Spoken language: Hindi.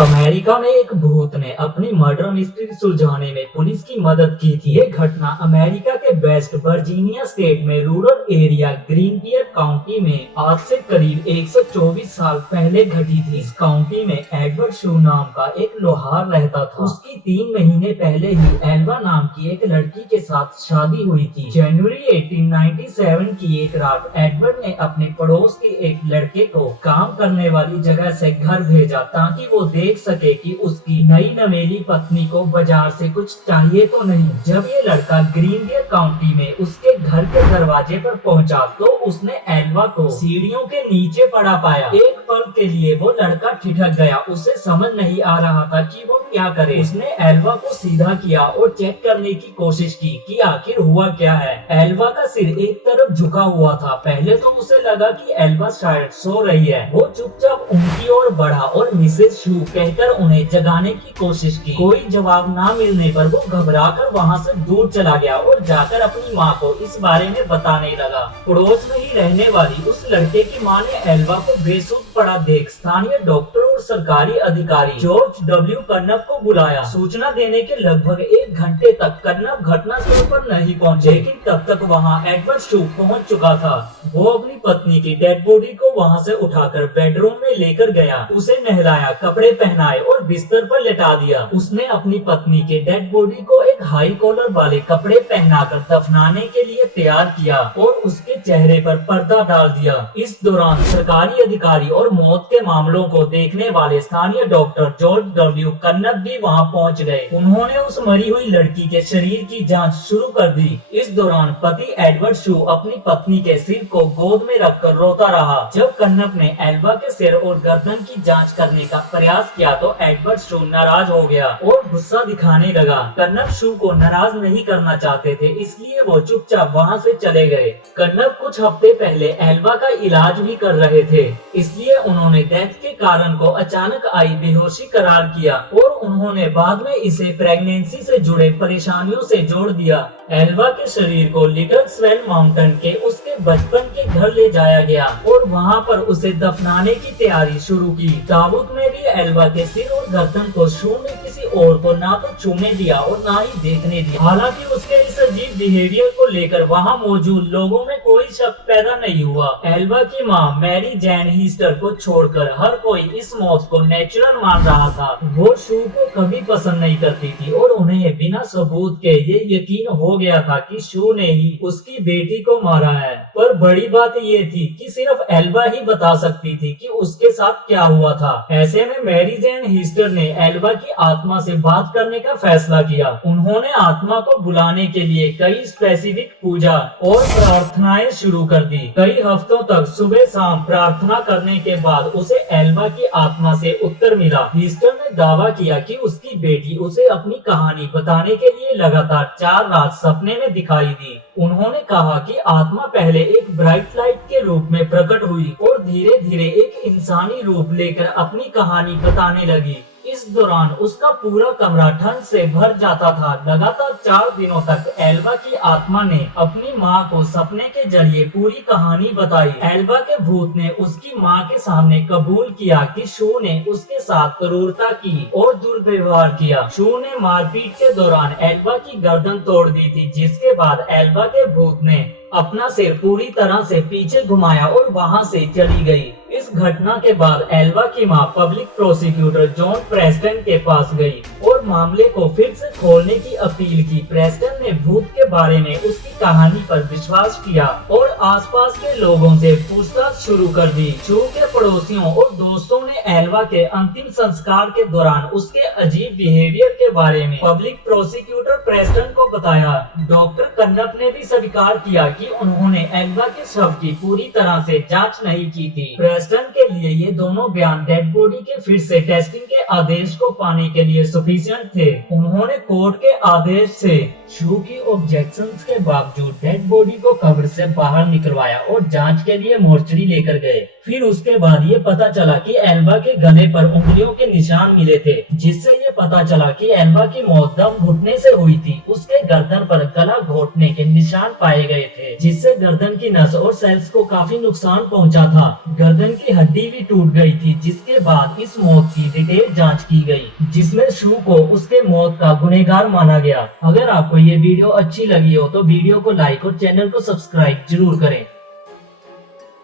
अमेरिका में एक भूत ने अपनी मर्डर मिस्ट्री सुलझाने में पुलिस की मदद की थी। ये घटना अमेरिका के वेस्ट वर्जीनिया स्टेट में रूरल एरिया ग्रीनपियर काउंटी में आज से करीब 124 साल पहले घटी थी। इस काउंटी में एडवर्ड शू नाम का एक लोहार रहता था। उसकी 3 महीने पहले ही एल्वा नाम की एक लड़की के साथ शादी हुई थी। जनवरी 1897 की एक रात एडवर्ड ने अपने पड़ोस के एक लड़के को काम करने वाली जगह से घर भेजा ताकि वो देख सके कि उसकी नई नवेली पत्नी को बाजार से कुछ चाहिए तो नहीं। जब ये लड़का ग्रीनपियर काउंटी में उसके घर के दरवाजे पर पहुंचा तो उसने एल्वा को सीढ़ियों के नीचे पड़ा पाया। एक पल के लिए वो लड़का ठिठक गया। उसे समझ नहीं आ रहा था कि वो क्या करे। उसने एल्वा को सीधा किया और चेक करने की कोशिश की कि आखिर हुआ क्या है। एल्वा का सिर एक तरफ झुका हुआ था। पहले तो उसे लगा कि एल्वा शायद सो रही है। वो चुपचाप उनकी ओर बढ़ा और मिसेस शू कहकर उन्हें जगाने की कोशिश की। कोई जवाब ना मिलने पर वो घबराकर वहां से दूर चला गया और जाकर अपनी माँ को इस बारे में बताने लगा। पड़ोस में ही रहने वाली उस लड़के की माँ ने एल्वा को बेसुध पड़ा देख स्थानीय डॉक्टर और सरकारी अधिकारी जॉर्ज डब्ल्यू कन्नप को बुलाया। सूचना देने के लगभग 1 घंटे तक कन्नप घटनास्थल पर नहीं पहुंचे, लेकिन तब तक वहां एडवर्ड शू पहुंच चुका था। वो अपनी पत्नी की डेड बॉडी को वहां से उठाकर बेडरूम में लेकर गया। उसे नहलाया, कपड़े पहनाए और बिस्तर पर लेटा दिया। उसने अपनी पत्नी के डेड बॉडी को एक हाई कॉलर वाले कपड़े पहनाकर दफनाने के लिए तैयार किया और उसके चेहरे पर पर्दा डाल दिया। इस दौरान सरकारी अधिकारी और मौत के मामलों को देखने वाले स्थानीय डॉक्टर जॉर्ज डब्ल्यू कन्नप भी वहां पहुंच गए। उन्होंने उस मरी हुई लड़की के शरीर की जांच शुरू कर दी। इस दौरान पति एडवर्ड शू अपनी पत्नी के सिर को गोद में रखकर रोता रहा। जब कन्नप ने एल्वा के सिर और गर्दन की जांच करने का प्रयास किया तो एडवर्ड शू नाराज हो गया और गुस्सा दिखाने लगा। कन्नप शू को नाराज नहीं करना चाहते थे, इसलिए वो चुपचाप वहां से चले गए। कन्नप कुछ हफ्ते पहले एल्वा का इलाज भी कर रहे थे, इसलिए उन्होंने डेथ के कारण को अचानक आई बेहोशी करार किया और उन्होंने बाद में इसे प्रेगनेंसी से जुड़े परेशानियों से जोड़ दिया। एल्वा के शरीर को लिटिल स्वेल माउंटेन के उसके बचपन के घर ले जाया गया और वहां पर उसे दफनाने की तैयारी शुरू की। ताबूत में भी एल्वा के सिर और गर्दन को शू ने किसी और को ना तो छूने दिया और ना ही देखने दिया। हालांकि उसके इस अजीब बिहेवियर को लेकर वहां मौजूद लोगों में कोई शक पैदा नहीं हुआ। एल्वा की मां मैरी जैन हीस्टर को छोड़कर हर कोई इस मौत को नेचुरल मान रहा था। वो शू को कभी पसंद नहीं करती थी और उन्हें बिना सबूत के ये यकीन हो गया था कि शू ने ही उसकी बेटी को मारा है। पर बड़ी बात ये थी कि सिर्फ एल्वा ही बता सकती थी कि उसके साथ क्या हुआ था। ऐसे में मैरी जैन हीस्टर ने एल्वा की आत्मा से बात करने का फैसला किया। उन्होंने आत्मा को बुलाने के लिए कई स्पेसिफिक पूजा और प्रार्थनाएं शुरू कर दी। कई हफ्तों तक सुबह शाम प्रार्थना करने के बाद उसे एल्वा की आत्मा से उत्तर मिला। हीस्टर ने दावा किया कि उसकी बेटी उसे अपनी कहानी बताने के लिए लगातार 4 रात सपने में दिखाई दी। उन्होंने कहा कि आत्मा पहले एक ब्राइट लाइट के रूप में प्रकट हुई और धीरे धीरे एक इंसानी रूप लेकर अपनी कहानी बताने लगी। इस दौरान उसका पूरा कमरा ठंड से भर जाता था। लगातार 4 दिनों तक एल्वा की आत्मा ने अपनी माँ को सपने के जरिए पूरी कहानी बताई। एल्वा के भूत ने उसकी माँ के सामने कबूल किया कि शू ने उसके साथ क्रूरता की और दुर्व्यवहार किया। शू ने मारपीट के दौरान एल्वा की गर्दन तोड़ दी थी, जिसके बाद एल्वा के भूत ने अपना सिर पूरी तरह से पीछे घुमाया और वहां से चली गई। इस घटना के बाद एल्वा की मां पब्लिक प्रोसिक्यूटर जॉन प्रेस्टन के पास गई और मामले को फिर से खोलने की अपील की। प्रेस्टन ने भूत के बारे में उसकी कहानी पर विश्वास किया और आसपास के लोगों से पूछताछ शुरू कर दी। शू के पड़ोसियों और दोस्तों ने एल्वा के अंतिम संस्कार के दौरान उसके अजीब बिहेवियर के बारे में पब्लिक प्रोसिक्यूटर प्रेस्टन को बताया। डॉक्टर कन्नप ने भी स्वीकार किया कि उन्होंने एल्वा के शव की पूरी तरह से जांच नहीं की थी। प्रेस्टन के लिए ये दोनों बयान डेड बॉडी के फिर से टेस्टिंग के आदेश को पाने के लिए सफिशिएंट थे। उन्होंने कोर्ट के आदेश से शू की ऑब्जेक्शंस के बावजूद डेड बॉडी को कब्र से बाहर निकलवाया और जांच के लिए मोर्चरी लेकर गए। फिर उसके बाद ये पता चला कि एल्वा के गले पर उंगलियों के निशान मिले थे, जिससे ये पता चला कि एल्वा की मौत दम घुटने से हुई थी। उसके गर्दन पर गला घोटने के निशान पाए गए थे, जिससे गर्दन की नस और सेल्स को काफी नुकसान पहुंचा था। गर्दन की हड्डी भी टूट गई थी, जिसके बाद इस मौत की डिटेल जांच की गई, जिसमें शू को उसके मौत का गुनहगार माना गया। अगर आपको ये वीडियो अच्छी लगी हो तो वीडियो को लाइक और चैनल को सब्सक्राइब जरूर करें।